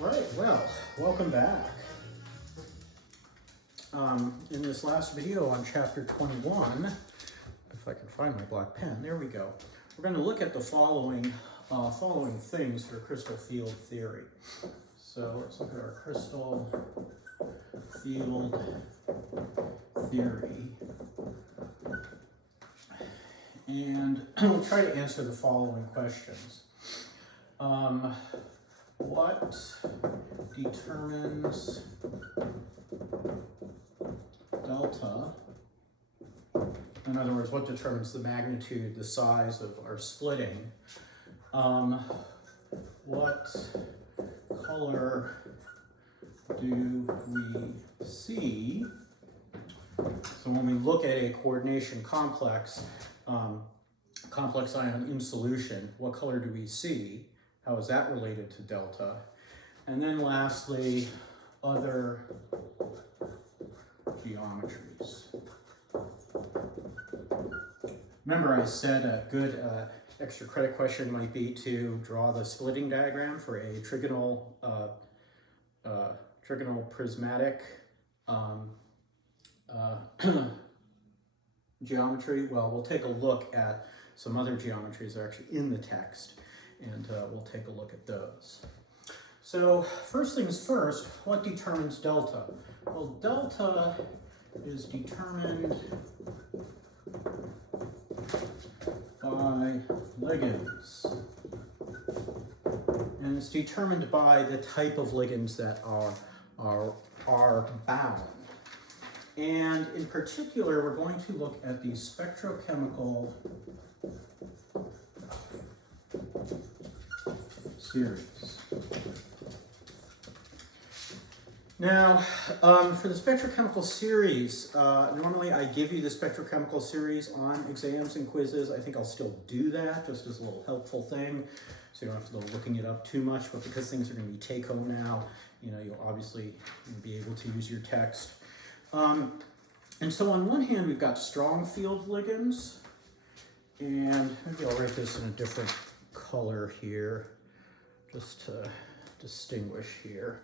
Right, well, welcome back. In this last video on chapter 21, if I can find my black pen, there we go. We're going to look at the following things for crystal field theory. So let's look at our crystal field theory. And we'll try to answer the following questions. What determines delta? In other words, what determines the magnitude, the size of our splitting? What color do we see? So when we look at a coordination complex, complex ion in solution, what color do we see? How is that related to delta? And then lastly, other geometries. Remember I said a good extra credit question might be to draw the splitting diagram for a trigonal prismatic geometry. Well, we'll take a look at some other geometries that are actually in the text, and we'll take a look at those. So first things first, what determines delta? Well, delta is determined by ligands. And it's determined by the type of ligands that are bound. And in particular, we're going to look at the spectrochemical series. Now, for the spectrochemical series, normally I give you the spectrochemical series on exams and quizzes. I think I'll still do that just as a little helpful thing, so you don't have to go looking it up too much, but because things are going to be take-home now, you know, you'll obviously be able to use your text. And so on one hand, we've got strong field ligands, and maybe I'll write this in a different color here, just to distinguish here.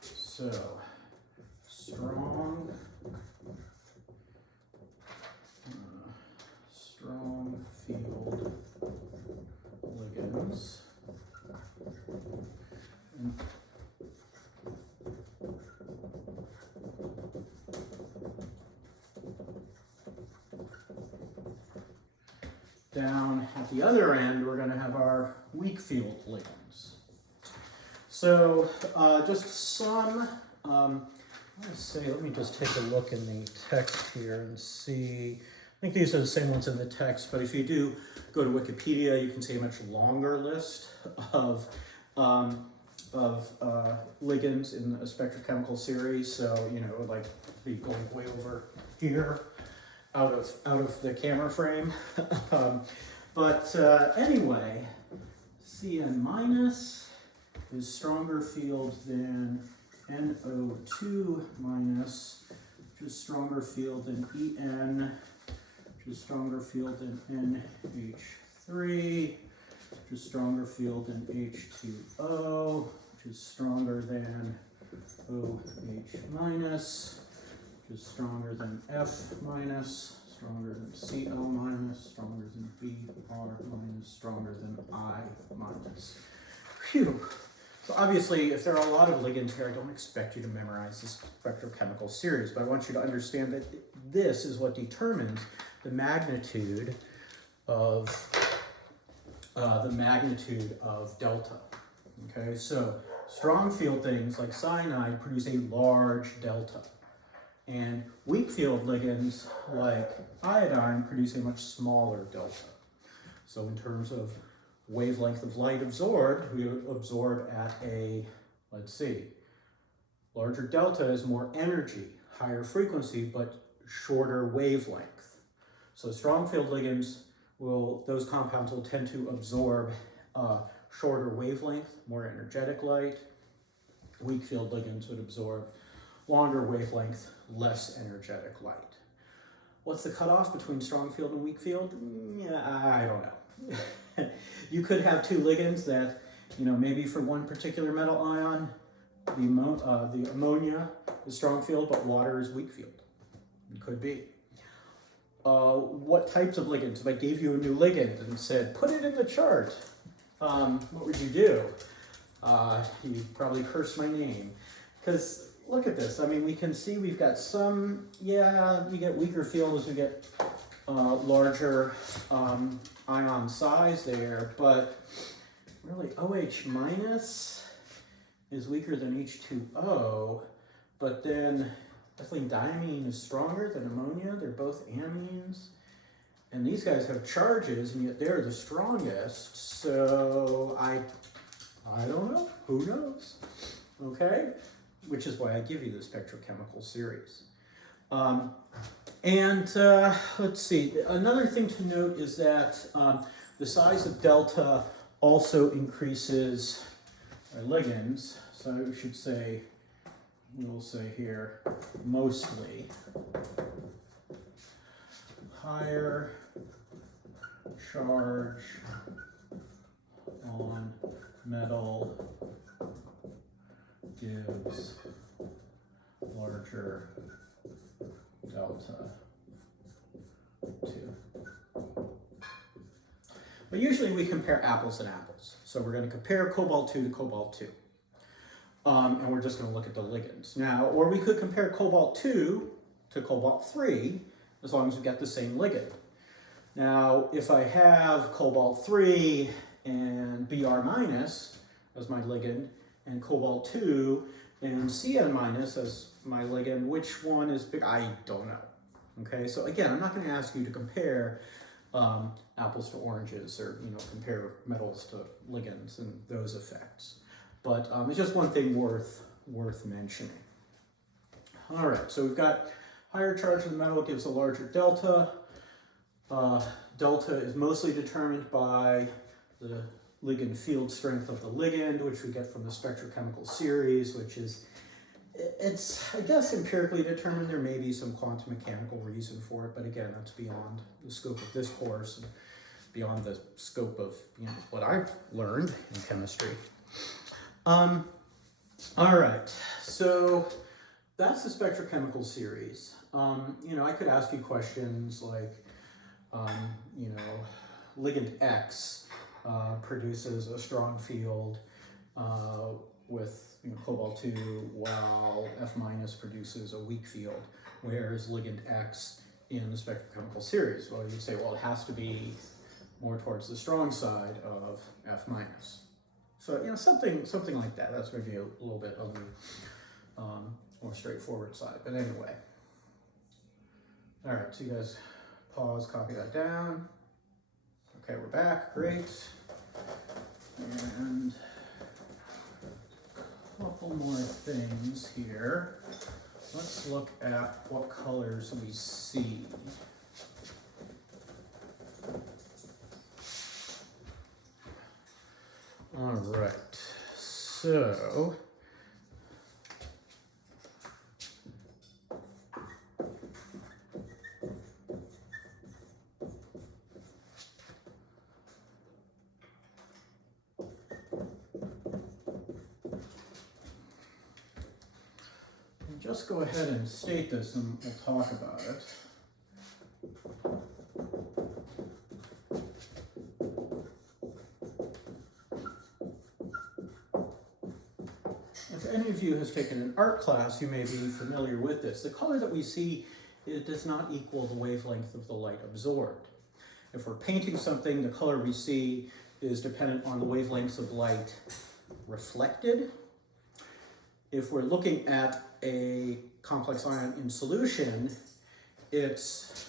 So, strong field ligands. Down at the other end, we're going to have our weak field ligands. So just some, let me just take a look in the text here and see. I think these are the same ones in the text, but if you do go to Wikipedia, you can see a much longer list of ligands in a spectrochemical series. So, you know, it would like be going way over here out of the camera frame. But anyway, Cn minus is stronger field than NO2 minus, which is stronger field than En, which is stronger field than NH3, which is stronger field than H2O, which is stronger than OH minus, which is stronger than F minus, stronger than Cl minus, stronger than Br minus, stronger than I minus. Phew. So obviously, if there are a lot of ligands here, I don't expect you to memorize this spectrochemical series, but I want you to understand that this is what determines the magnitude of delta. Okay, so strong field things like cyanide produce a large delta, and weak field ligands like iodine produce a much smaller delta. So in terms of wavelength of light absorbed, we absorb at a, let's see, larger delta is more energy, higher frequency, but shorter wavelength. So strong field ligands those compounds will tend to absorb shorter wavelength, more energetic light. Weak field ligands would absorb longer wavelength, less energetic light. What's the cutoff between strong field and weak field? Yeah, I don't know. You could have two ligands that You know, maybe for one particular metal ion, the ammonia is strong field, but water is weak field. It could be. What types of ligands? If I gave you a new ligand and said, put it in the chart, what would you do? You'd probably curse my name. Because look at this. I mean, we can see we've got some, yeah, we get weaker field as we get larger ion size there, but really OH minus is weaker than H2O, but then ethylene diamine is stronger than ammonia. They're both amines. And these guys have charges, and yet they're the strongest. So I don't know. Who knows? Okay? Which is why I give you the spectrochemical series. Let's see. Another thing to note is that the size of delta also increases our ligands. So we should say, we'll say here, mostly higher charge on metal gives larger delta 2. But usually we compare apples and apples. So we're going to compare cobalt 2 to cobalt 2. And we're just going to look at the ligands. Now, or we could compare cobalt 2 to cobalt 3, as long as we get the same ligand. Now, if I have cobalt 3 and Br minus as my ligand, and cobalt 2 and Cn minus as my ligand, which one is big? I don't know. Okay, so again, I'm not going to ask you to compare apples to oranges, or compare metals to ligands and those effects. But it's just one thing worth mentioning. All right, so we've got higher charge of the metal gives a larger delta. Delta is mostly determined by the ligand field strength of the ligand, which we get from the spectrochemical series, which is, it's, I guess, empirically determined. There may be some quantum mechanical reason for it, but again, that's beyond the scope of this course and beyond the scope of what I've learned in chemistry. All right, so that's the spectrochemical series. I could ask you questions like, ligand X produces a strong field with cobalt 2, while F minus produces a weak field. Where is ligand X in the spectrochemical series? Well, you'd say, well, it has to be more towards the strong side of F minus. So, something like that. That's maybe a little bit on the more straightforward side. But anyway. All right, so you guys pause, copy that down. Okay, we're back. Great. And a couple more things here. Let's look at what colors we see. All right, so just go ahead and state this and we'll talk about it. If any of you has taken an art class, you may be familiar with this. The color that we see, it does not equal the wavelength of the light absorbed. If we're painting something, the color we see is dependent on the wavelengths of light reflected. If we're looking at a complex ion in solution, its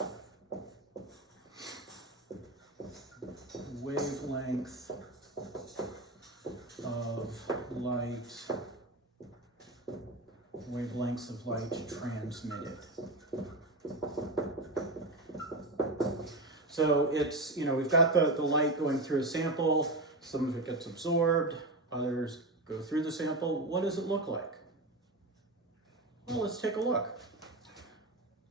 wavelength of light, wavelengths of light transmitted. So it's, we've got the light going through a sample, some of it gets absorbed, others go through the sample. What does it look like? Well, let's take a look.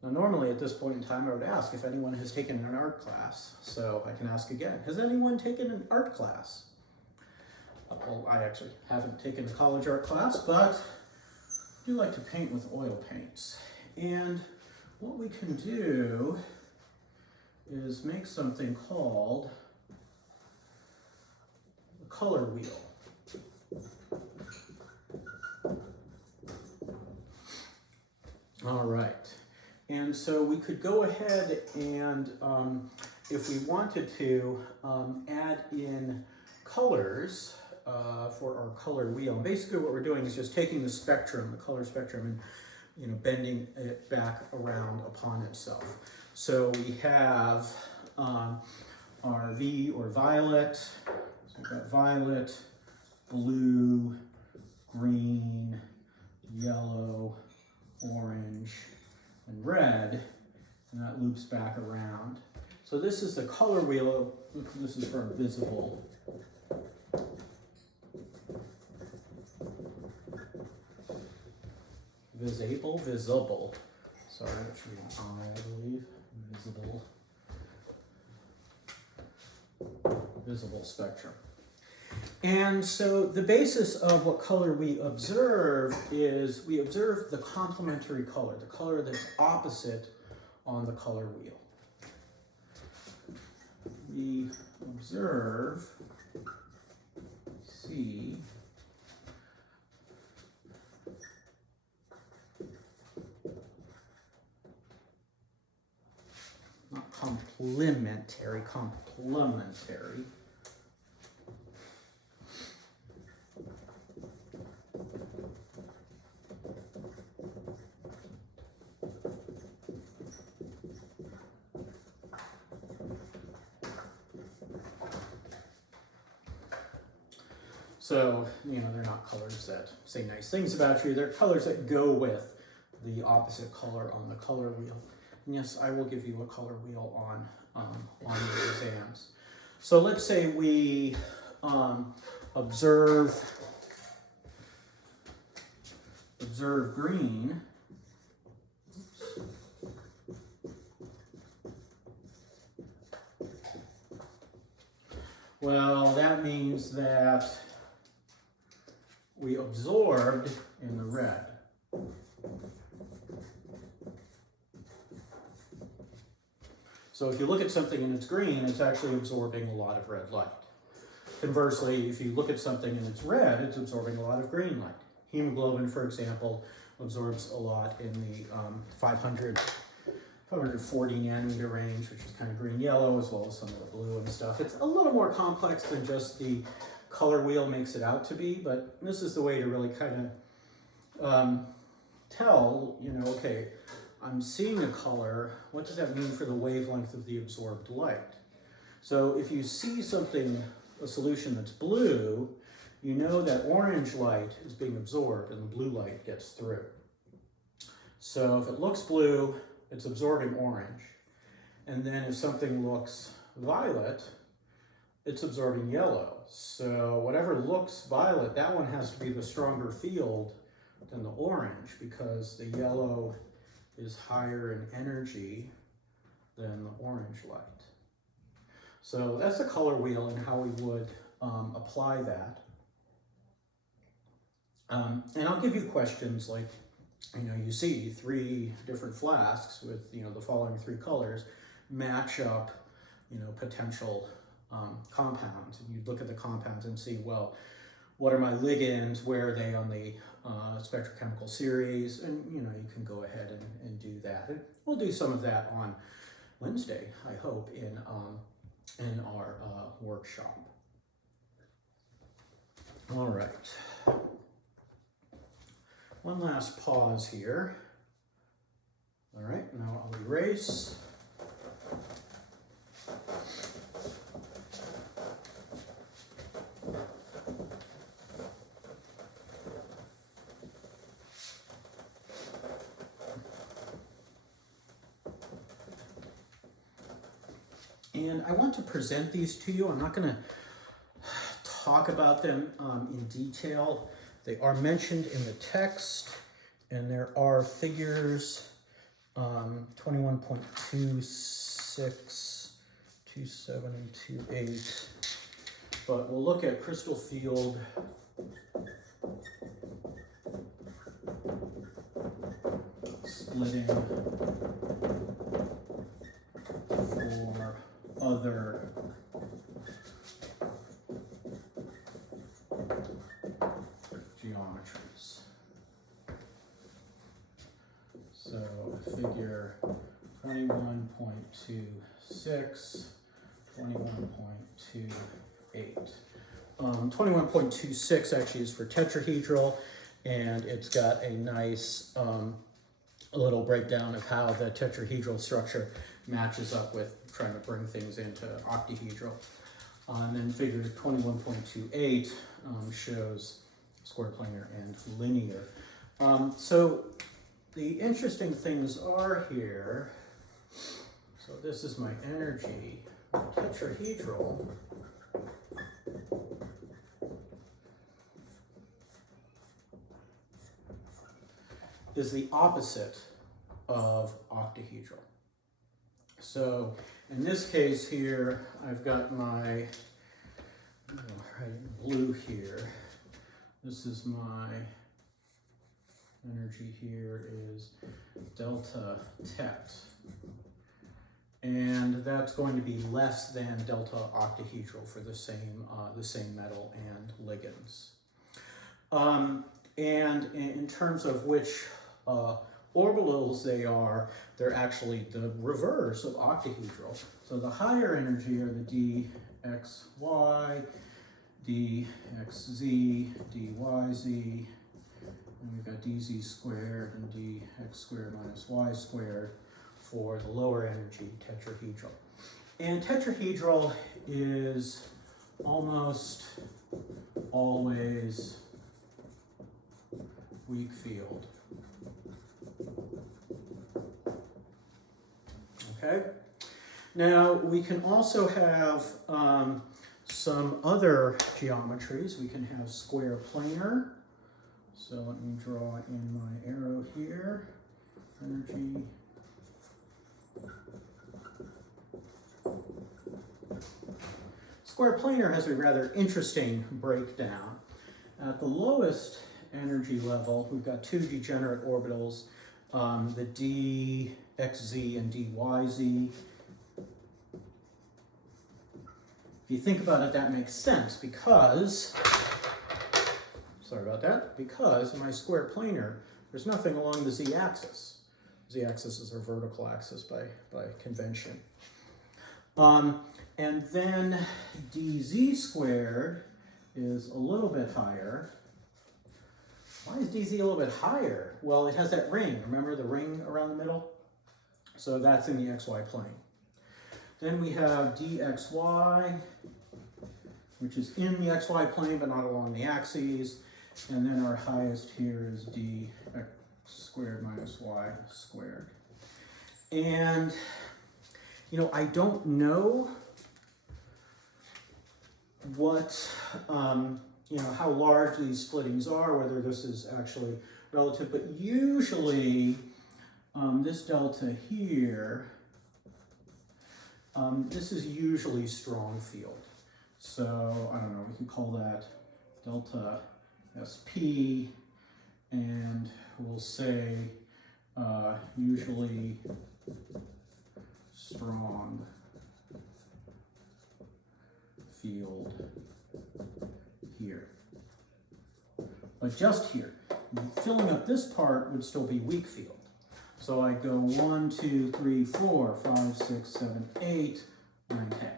Now, normally at this point in time, I would ask if anyone has taken an art class. So I can ask again, has anyone taken an art class? well, I actually haven't taken a college art class, but I do like to paint with oil paints. And what we can do is make something called a color wheel. All right, and so we could go ahead and, if we wanted to, add in colors for our color wheel. And basically what we're doing is just taking the spectrum, the color spectrum, and bending it back around upon itself. So we have our V or violet. So we've got violet, blue, green, yellow, orange, and red, and that loops back around. So this is the color wheel. This is for visible. Visible. Sorry, that should be an I believe. Visible spectrum. And so the basis of what color we observe is we observe the complementary color, the color that's opposite on the color wheel. We observe, see, not complementary, complementary. So, they're not colors that say nice things about you. They're colors that go with the opposite color on the color wheel. And yes, I will give you a color wheel on your exams. So let's say we observe green. Oops. Well, that means that we absorbed in the red. So if you look at something and it's green, it's actually absorbing a lot of red light. Conversely, if you look at something and it's red, it's absorbing a lot of green light. Hemoglobin, for example, absorbs a lot in the 540 nanometer range, which is kind of green-yellow, as well as some of the blue and stuff. It's a little more complex than just the color wheel makes it out to be, but this is the way to really kind of tell, okay, I'm seeing a color, what does that mean for the wavelength of the absorbed light? So if you see something, a solution that's blue, you know that orange light is being absorbed and the blue light gets through. So if it looks blue, it's absorbing orange. And then if something looks violet, it's absorbing yellow. So whatever looks violet, that one has to be the stronger field than the orange, because the yellow is higher in energy than the orange light. So that's the color wheel and how we would apply that. And I'll give you questions like, you see 3 different flasks with, the following 3 colors match up, potential compounds. And you'd look at the compounds and see, well, what are my ligands? Where are they on the spectrochemical series? And, you can go ahead and do that. And we'll do some of that on Wednesday, I hope, in our workshop. All right. One last pause here. All right, now I'll erase. And I want to present these to you. I'm not going to talk about them in detail. They are mentioned in the text, and there are figures 21.26, 27, and 28 but we'll look at crystal field splitting for other geometries. So figure 21.26, 21.28. 21.26 actually is for tetrahedral, and it's got a nice a little breakdown of how the tetrahedral structure matches up with trying to bring things into octahedral. And then figure 21.28 shows square planar and linear. So the interesting things are here, so this is my energy, tetrahedral is the opposite of octahedral. So in this case here, I've got my, right in blue here, this is my energy here is delta tet. And that's going to be less than delta octahedral for the same metal and ligands. And in terms of which orbitals they are, they're actually the reverse of octahedral. So the higher energy are the dxy, dxz, dyz, and we've got dz squared and dx squared minus y squared for the lower energy tetrahedral. And tetrahedral is almost always weak field. Okay. Now we can also have some other geometries. We can have square planar. So let me draw in my arrow here. Energy. Square planar has a rather interesting breakdown. At the lowest energy level, we've got two degenerate orbitals, the dxz and dyz. If you think about it, that makes sense because, sorry about that, because in my square planar, there's nothing along the z-axis. Z-axis is our vertical axis by convention. And then dz squared is a little bit higher. Why is dz a little bit higher? Well, it has that ring. Remember the ring around the middle? So that's in the xy plane. Then we have dxy, which is in the xy plane but not along the axes. And then our highest here is dx squared minus y squared. And, you know, I don't know what, you know, how large these splittings are, whether this is actually relative, but usually this delta here, this is usually strong field. So, I don't know, we can call that delta SP, and we'll say usually strong field here. But just here, filling up this part would still be weak field. So I go 1, 2, 3, 4, 5, 6, 7, 8, 9, 10.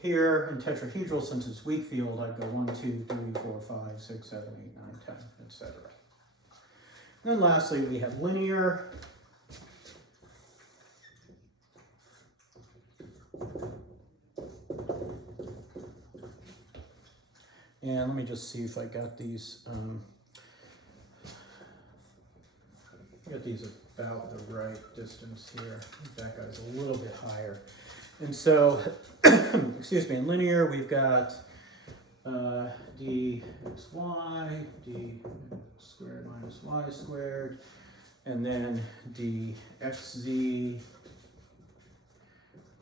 Here in tetrahedral, since it's weak field, I'd go 1, 2, 3, 4, 5, 6, 7, 8, 9, 10, etc. And then lastly, we have linear. And let me just see if I got these. Got these about the right distance here. That guy's a little bit higher. And so, excuse me, in linear, we've got dxy, d squared minus y squared, and then dxz,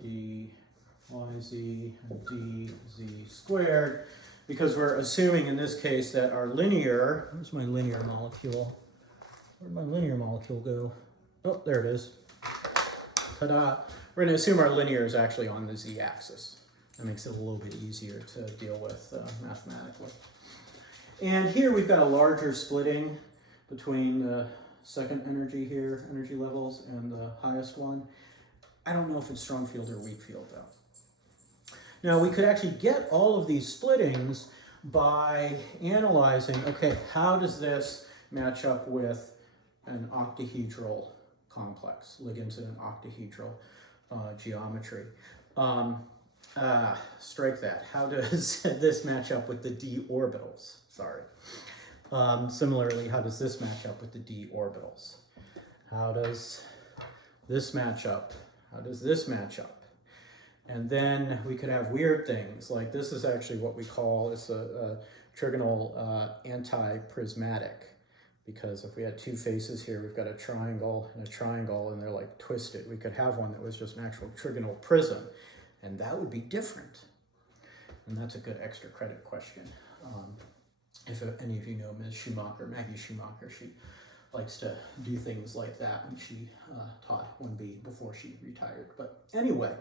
d yz and dz squared, because we're assuming in this case that our linear, where's my linear molecule? Where'd my linear molecule go? Oh, there it is. Ta-da. We're going to assume our linear is actually on the z-axis. That makes it a little bit easier to deal with mathematically. And here we've got a larger splitting between the second energy here, energy levels, and the highest one. I don't know if it's strong field or weak field though. Now we could actually get all of these splittings by analyzing, okay, how does this match up with an octahedral complex, ligands in an octahedral geometry. Strike that. How does this match up with the d orbitals? Sorry. Similarly, how does this match up with the d orbitals? How does this match up? How does this match up? And then we could have weird things, like this is actually what we call, it's a trigonal anti-prismatic, because if we had two faces here, we've got a triangle, and they're like twisted. We could have one that was just an actual trigonal prism, and that would be different. And that's a good extra credit question. If any of you know Ms. Schumacher, Maggie Schumacher, she likes to do things like that when she taught 1B before she retired. But anyway,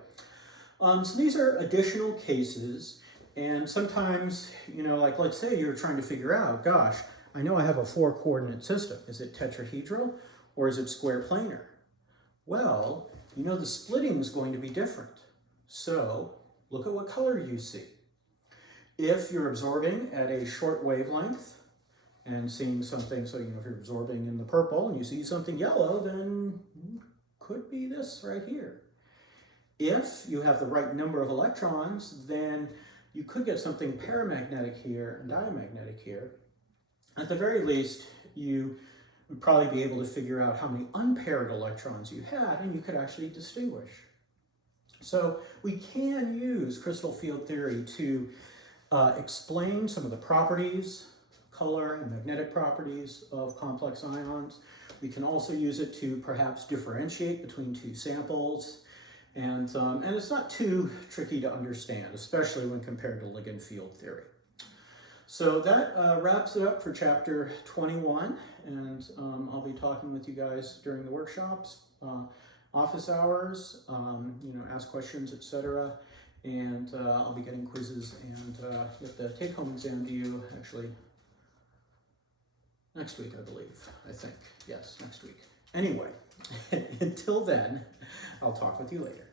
so these are additional cases, and sometimes, you know, like let's say you're trying to figure out, gosh, I know I have a 4-coordinate system. Is it tetrahedral or is it square planar? Well, you know the splitting is going to be different. So look at what color you see. If you're absorbing at a short wavelength and seeing something, so you know if you're absorbing in the purple and you see something yellow, then could be this right here. If you have the right number of electrons, then you could get something paramagnetic here and diamagnetic here. At the very least, you would probably be able to figure out how many unpaired electrons you had, and you could actually distinguish. So we can use crystal field theory to explain some of the properties, color and magnetic properties of complex ions. We can also use it to perhaps differentiate between two samples, and it's not too tricky to understand, especially when compared to ligand field theory. So that wraps it up for chapter 21, and I'll be talking with you guys during the workshops, office hours, you know, ask questions, etc. And I'll be getting quizzes and get the take-home exam to you actually next week, I believe. I think, yes, next week. Anyway, until then, I'll talk with you later.